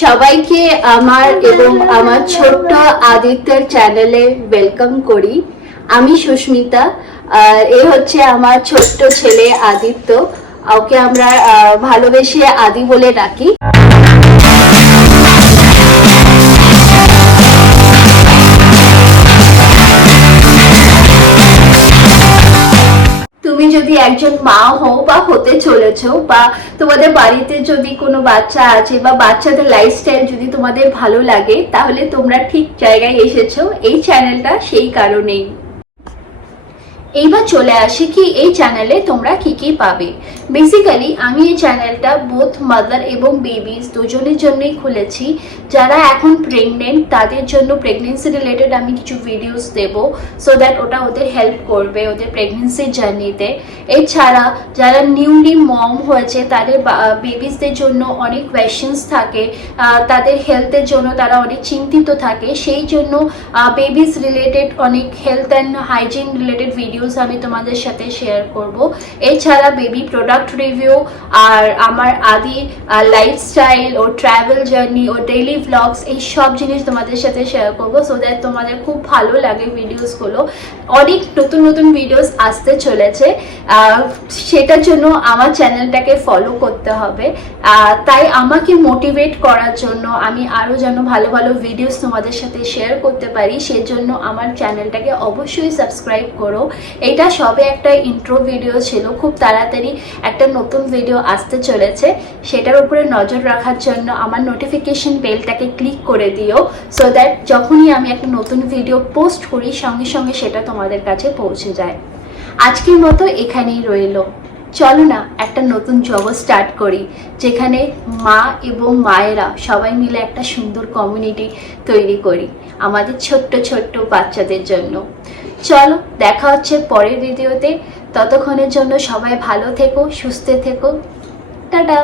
সবাইকে আমার এবং আমার ছোট্ট আদিত্যর চ্যানেলে ওয়েলকাম করি। আমি সুস্মিতা, আর এ হচ্ছে আমার ছোট্ট ছেলে আদিত্য। ওকে আমরা ভালোবেসে আদি বলে ডাকি। তুমি যদি একজন মা হও বা হতে চলেছো, বা তোমাদের বাড়িতে যদি কোনো বাচ্চা আছে বা বাচ্চাদের লাইফস্টাইল যদি তোমাদের ভালো লাগে, তাহলে তোমরা ঠিক জায়গায় এসেছো। এই চ্যানেলটা সেই কারণেই। এইবার চলে আসি কি এই চ্যানেলে তোমরা কি কি পাবে। বেসিক্যালি আমি এই চ্যানেলটা বোথ মাদার এবং বেবিজ দুজনের জন্যই খুলেছি। যারা এখন প্রেগনেন্ট তাদের জন্য প্রেগনেন্সি রিলেটেড আমি কিছু ভিডিওস দেব, সো দ্যাট ওটা ওদের হেল্প করবে ওদের প্রেগনেন্সির জার্নিতে। এছাড়া যারা নিউলি মম হয়েছে তাদের বেবিসদের জন্য অনেক কোয়েশ্চেন্স থাকে, তাদের হেলথের জন্য তারা অনেক চিন্তিত থাকে, সেই জন্য বেবিস রিলেটেড অনেক health and hygiene related video আমি তোমাদের সাথে শেয়ার করব। এছাড়া বেবি প্রোডাক্ট রিভিউ আর আমার আদি লাইফস্টাইল ও ট্রাভেল জার্নি ও ডেইলি ভ্লগস এই সব জিনিস তোমাদের সাথে শেয়ার করব, সো দ্যাট তোমাদের খুব ভালো লাগে ভিডিওসগুলো। অনেক নতুন নতুন ভিডিওস আসতে চলেছে, সেটার জন্য আমার চ্যানেলটাকে ফলো করতে হবে। তাই আমাকে মোটিভেট করার জন্য আমি আরও যেন ভালো ভালো ভিডিওস তোমাদের সাথে শেয়ার করতে পারি, সেজন্য আমার চ্যানেলটাকে অবশ্যই সাবস্ক্রাইব করো। এটা সবে একটা ইন্ট্রো ভিডিও ছিল, খুব তাড়াতাড়ি একটা নতুন ভিডিও আসতে চলেছে, সেটার উপরে নজর রাখার জন্য আমার নোটিফিকেশন বেলটাকে ক্লিক করে দিও, সো দ্যাট যখনই আমি একটা নতুন ভিডিও পোস্ট করি সঙ্গে সঙ্গে সেটা তোমাদের কাছে পৌঁছে যায়। আজকের মতো এখানেই রইল। চলো না একটা নতুন জগৎ স্টার্ট করি, যেখানে মা এবং মায়েরা সবাই মিলে একটা সুন্দর কমিউনিটি তৈরি করি আমাদের ছোট্ট ছোট্ট বাচ্চাদের জন্য। চলো দেখা হচ্ছে পরের ভিডিওতে। ততক্ষণের জন্য সবাই ভালো থেকো, সুস্থ থেকো। টাটা।